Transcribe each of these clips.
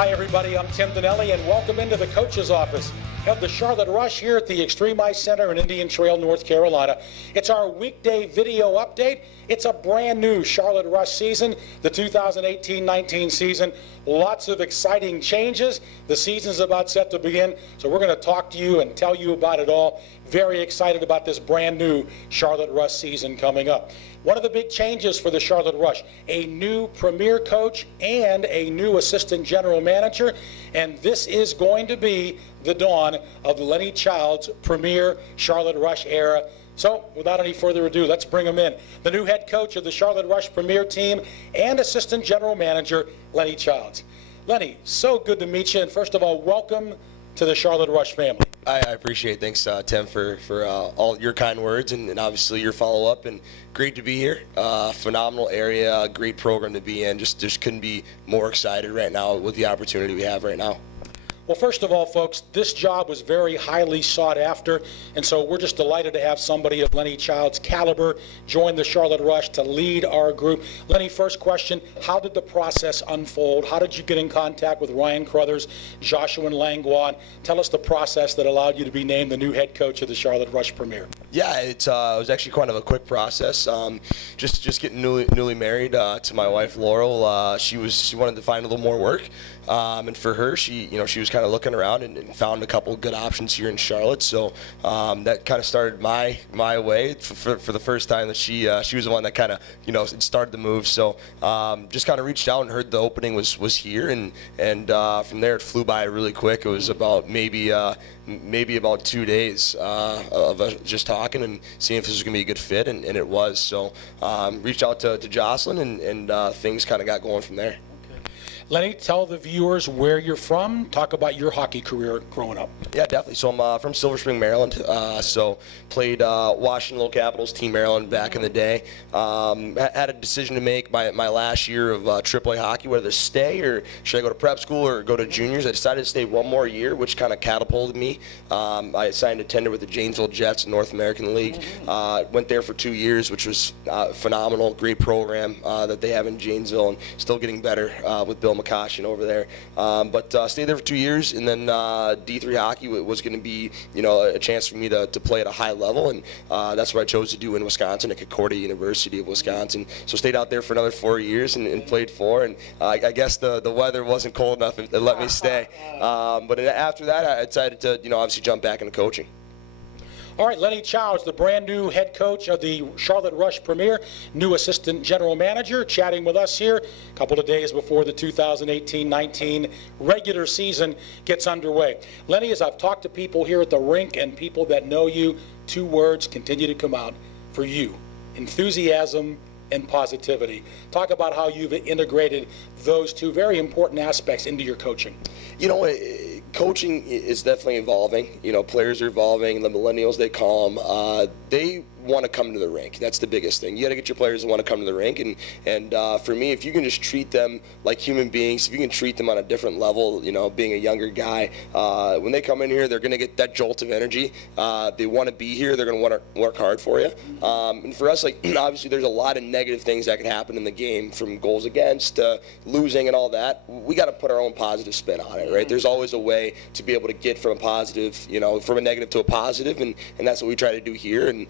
Hi everybody, I'm Tim Dinelli and welcome into the coach's office of the Charlotte Rush here at the Extreme Ice Center in Indian Trail, North Carolina. It's our weekday video update. It's a brand new Charlotte Rush season, the 2018-19 season. Lots of exciting changes. The season's about set to begin, so we're going to talk to you and tell you about it all. Very excited about this brand new Charlotte Rush season coming up. One of the big changes for the Charlotte Rush, a new premier coach and a new assistant general manager, and this is going to be the dawn of the Lennie Child's premier Charlotte Rush era. So, without any further ado, let's bring him in. The new head coach of the Charlotte Rush premier team and assistant general manager, Lennie Childs. Lennie, so good to meet you, and first of all, welcome to the Charlotte Rush family. I appreciate it. Thanks, Tim, for all your kind words and obviously your follow-up. And great to be here. Phenomenal area, great program to be in. Just couldn't be more excited right now with the opportunity we have right now. Well, first of all, folks, this job was very highly sought after, and so we're just delighted to have somebody of Lennie Child's caliber join the Charlotte Rush to lead our group. Lennie, first question, how did the process unfold? How did you get in contact with Ryan Crothers, Joshua and Langlois? Tell us the process that allowed you to be named the new head coach of the Charlotte Rush Premier. Yeah, it was actually kind of a quick process. Just getting newly married to my wife Laurel. She wanted to find a little more work, and for her, she was kind of looking around and found a couple good options here in Charlotte. So that kind of started my way for the first time that she was the one that kind of started the move. So just kind of reached out and heard the opening was here, and from there it flew by really quick. It was about maybe about 2 days of us just talking and seeing if this was going to be a good fit, and it was. So reached out to Jocelyn, and things kind of got going from there. Lennie, tell the viewers where you're from. Talk about your hockey career growing up. Yeah, definitely. So I'm from Silver Spring, Maryland. So played Washington Little Capitals, Team Maryland back in the day. Had a decision to make my last year of AAA hockey, whether to stay or should I go to prep school or go to juniors. I decided to stay one more year, which kind of catapulted me. I signed a tender with the Janesville Jets in North American League. Went there for 2 years, which was phenomenal. Great program that they have in Janesville, and still getting better with Bill McCoshin over there, but stayed there for 2 years, and then D3 hockey was going to be, a chance for me to play at a high level, and that's what I chose to do in Wisconsin at Concordia University of Wisconsin. So stayed out there for another 4 years and played 4, and I guess the weather wasn't cold enough to let me stay. But after that, I decided to, obviously jump back into coaching. All right, Lennie Childs, the brand new head coach of the Charlotte Rush Premier, new assistant general manager, chatting with us here a couple of days before the 2018-19 regular season gets underway. Lennie, as I've talked to people here at the rink and people that know you, 2 words continue to come out for you: enthusiasm and positivity. Talk about how you've integrated those 2 very important aspects into your coaching. Coaching is definitely evolving. Players are evolving. The millennials, they call them. They want to come to the rink. That's the biggest thing. You got to get your players to want to come to the rink, and for me, if you can just treat them like human beings, if you can treat them on a different level, being a younger guy, when they come in here, they're going to get that jolt of energy. They want to be here. They're going to want to work hard for you. And for us, obviously, there's a lot of negative things that can happen in the game, from goals against to losing and all that. We got to put our own positive spin on it, right? There's always a way to be able to get from a positive, from a negative to a positive, and that's what we try to do here. And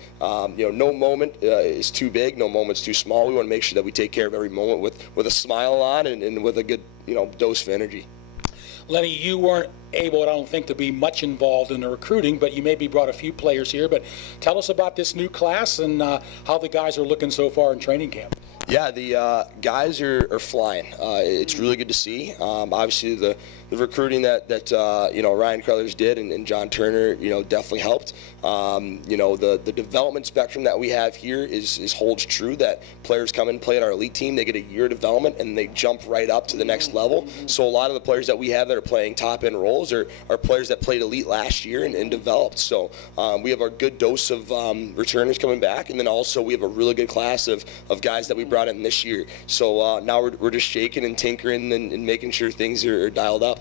no moment is too big, no moment's too small. We want to make sure that we take care of every moment with a smile on and with a good, dose of energy. Lennie, you weren't able, I don't think, to be much involved in the recruiting, but you maybe brought a few players here. But tell us about this new class and how the guys are looking so far in training camp. Yeah, the guys are flying. It's really good to see. Obviously, the recruiting that Ryan Crothers did and John Turner, definitely helped. The development spectrum that we have here holds true. That players come and play at our elite team, they get a year of development and they jump right up to the next level. So a lot of the players that we have that are playing top end roles are players that played elite last year and developed. So we have our good dose of returners coming back, and then also we have a really good class of guys that we brought in this year. So now we're just shaking and tinkering and making sure things are dialed up.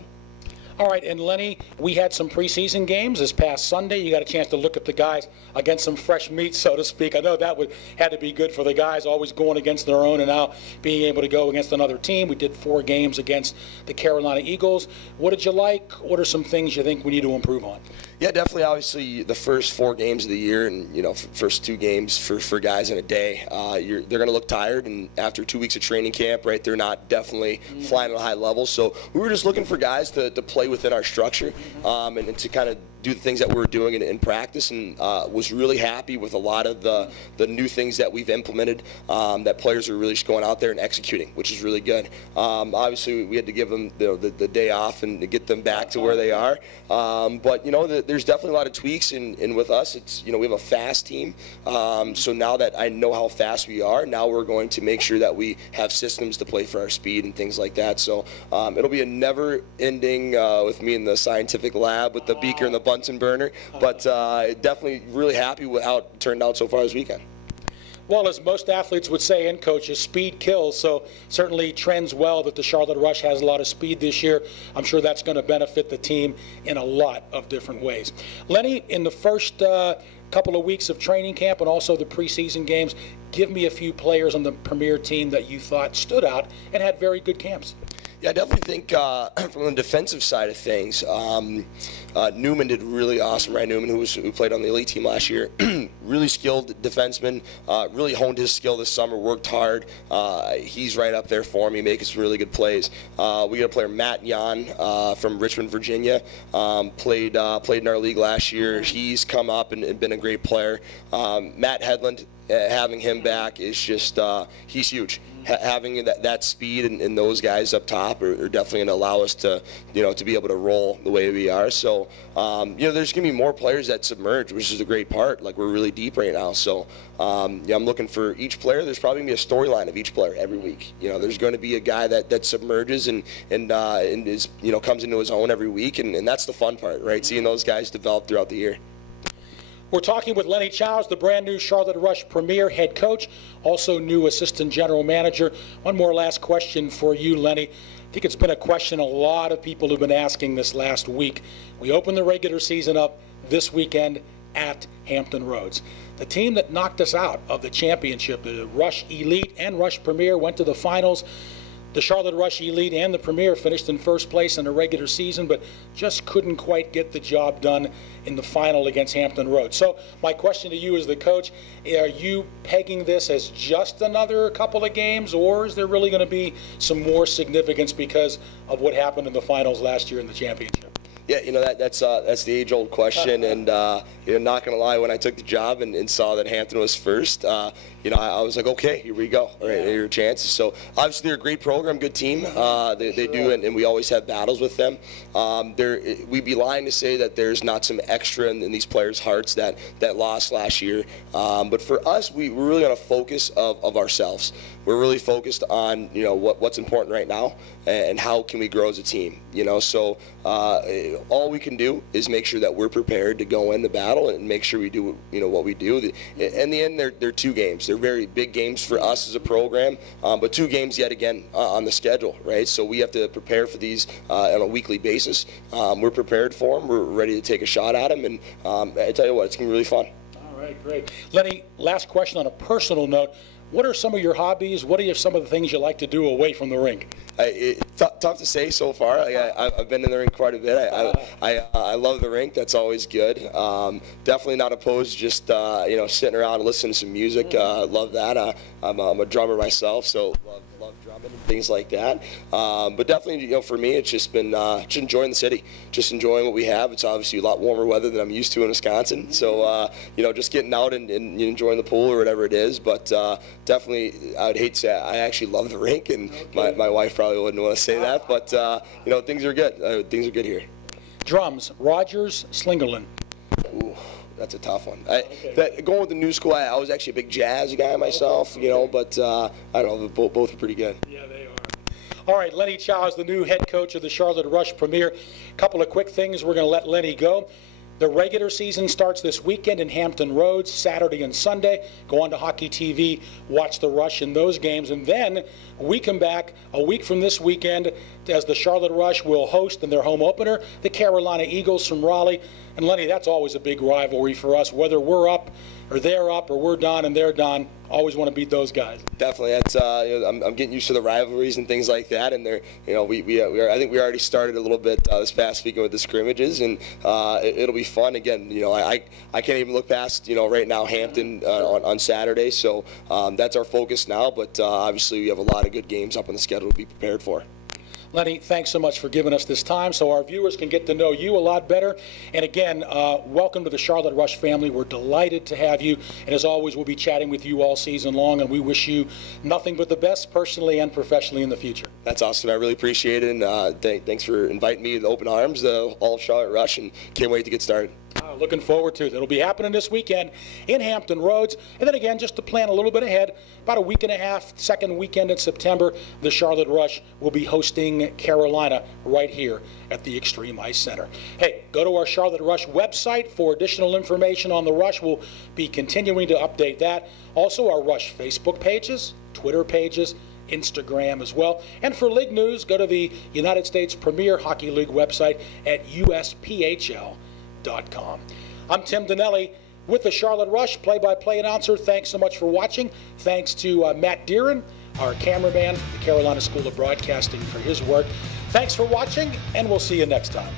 All right, and Lennie, we had some preseason games this past Sunday. You got a chance to look at the guys against some fresh meat, so to speak. I know that had to be good for the guys, always going against their own and now being able to go against another team. We did 4 games against the Carolina Eagles. What did you like? What are some things you think we need to improve on? Yeah, definitely. Obviously, the first 4 games of the year, and first 2 games for guys in a day, they're going to look tired. And after 2 weeks of training camp, right, they're not definitely flying at a high level. So we were just looking for guys to play within our structure, and to kind of do the things that we're doing in practice, and was really happy with a lot of the new things that we've implemented, that players are really just going out there and executing, which is really good. Obviously, we had to give them the day off and to get them back to where they are. But there's definitely a lot of tweaks, and with us, it's we have a fast team. So now that I know how fast we are, now we're going to make sure that we have systems to play for our speed and things like that. So it'll be a never-ending with me in the scientific lab with the beaker and the Bunsen burner, but definitely really happy with how it turned out so far this weekend. Well, as most athletes would say, and coaches, speed kills, so certainly trends well that the Charlotte Rush has a lot of speed this year. I'm sure that's going to benefit the team in a lot of different ways. Lennie, in the first couple of weeks of training camp and also the preseason games, give me a few players on the Premier team that you thought stood out and had very good camps. Yeah, I definitely think from the defensive side of things, Newman did really awesome. Ryan Newman, who played on the elite team last year, really skilled defenseman, really honed his skill this summer, worked hard. He's right up there for me, making some really good plays. We got a player, Matt Yan, from Richmond, Virginia, played in our league last year. He's come up and been a great player. Matt Hedlund, having him back is just, he's huge. Having that speed and those guys up top are definitely going to allow us to, to be able to roll the way we are. So, there's going to be more players that submerge, which is a great part. Like, we're really deep right now. So, I'm looking for each player. There's probably going to be a storyline of each player every week. There's going to be a guy that submerges and is, comes into his own every week, and that's the fun part, right? Seeing those guys develop throughout the year. We're talking with Lennie Childs, the brand new Charlotte Rush Premier head coach, also new assistant general manager. One more last question for you, Lennie. I think it's been a question a lot of people have been asking this last week. We opened the regular season up this weekend at Hampton Roads. The team that knocked us out of the championship, the Rush Elite and Rush Premier, went to the finals. The Charlotte Rush Elite and the Premier finished in first place in the regular season, but just couldn't quite get the job done in the final against Hampton Roads. So my question to you as the coach, are you pegging this as just another couple of games, or is there really going to be some more significance because of what happened in the finals last year in the championship? Yeah, that's the age-old question, and not gonna lie, when I took the job and saw that Hampton was first, I was like, okay, here we go. All right, here are your chances. So obviously they're a great program, good team. They do, and we always have battles with them. We'd be lying to say that there's not some extra in these players' hearts that lost last year. But for us, we're really on a focus of ourselves. We're really focused on what's important right now and how can we grow as a team. So all we can do is make sure that we're prepared to go in the battle and make sure we do what we do. In the end, they're 2 games. They're very big games for us as a program, but 2 games yet again on the schedule, right? So we have to prepare for these on a weekly basis. We're prepared for them. We're ready to take a shot at them, and I tell you what, it's going to be really fun. All right, great. Lennie, last question on a personal note. What are some of your hobbies? What are some of the things you like to do away from the rink? Tough to say so far. I've been in the rink quite a bit. I love the rink. That's always good. Definitely not opposed to just sitting around and listening to some music. Love that. I'm a drummer myself, so love drumming and things like that. But definitely, for me, it's just been just enjoying the city, just enjoying what we have. It's obviously a lot warmer weather than I'm used to in Wisconsin, so just getting out and enjoying the pool or whatever it is. But definitely, I would hate to say I actually love the rink, and my wife probably wouldn't want to say that, but things are good. Things are good here. Drums, Rogers, Slingerland. Ooh, that's a tough one. Going with the new school, I was actually a big jazz guy myself, but I don't know, both are pretty good. Yeah, they are. All right, Lennie Childs, the new head coach of the Charlotte Rush Premier. A couple of quick things. We're going to let Lennie go. The regular season starts this weekend in Hampton Roads, Saturday and Sunday. Go on to Hockey TV, watch the Rush in those games, and then we come back a week from this weekend as the Charlotte Rush will host in their home opener the Carolina Eagles from Raleigh. And Lennie, that's always a big rivalry for us, whether we're up or they're up or we're done and they're done. Always want to beat those guys. Definitely, that's I'm getting used to the rivalries and things like that, and they're I think we already started a little bit this past weekend with the scrimmages, and it'll be fun again. I can't even look past right now Hampton on Saturday, so that's our focus now. But obviously we have a lot of good games up on the schedule to be prepared for. Lennie, thanks so much for giving us this time so our viewers can get to know you a lot better. And again, welcome to the Charlotte Rush family. We're delighted to have you. And as always, we'll be chatting with you all season long, and we wish you nothing but the best personally and professionally in the future. That's awesome. I really appreciate it, and thanks for inviting me with open arms, all of Charlotte Rush, and can't wait to get started. Looking forward to it. It'll be happening this weekend in Hampton Roads. And then again, just to plan a little bit ahead, about a week and a half, second weekend in September, the Charlotte Rush will be hosting Carolina right here at the Extreme Ice Center. Hey, go to our Charlotte Rush website for additional information on the Rush. We'll be continuing to update that. Also, our Rush Facebook pages, Twitter pages, Instagram as well. And for league news, go to the United States Premier Hockey League website at USPHL.com. I'm Tim Donnelly with the Charlotte Rush, play-by-play announcer. Thanks so much for watching. Thanks to Matt Deeren, our cameraman, the Carolina School of Broadcasting, for his work. Thanks for watching, and we'll see you next time.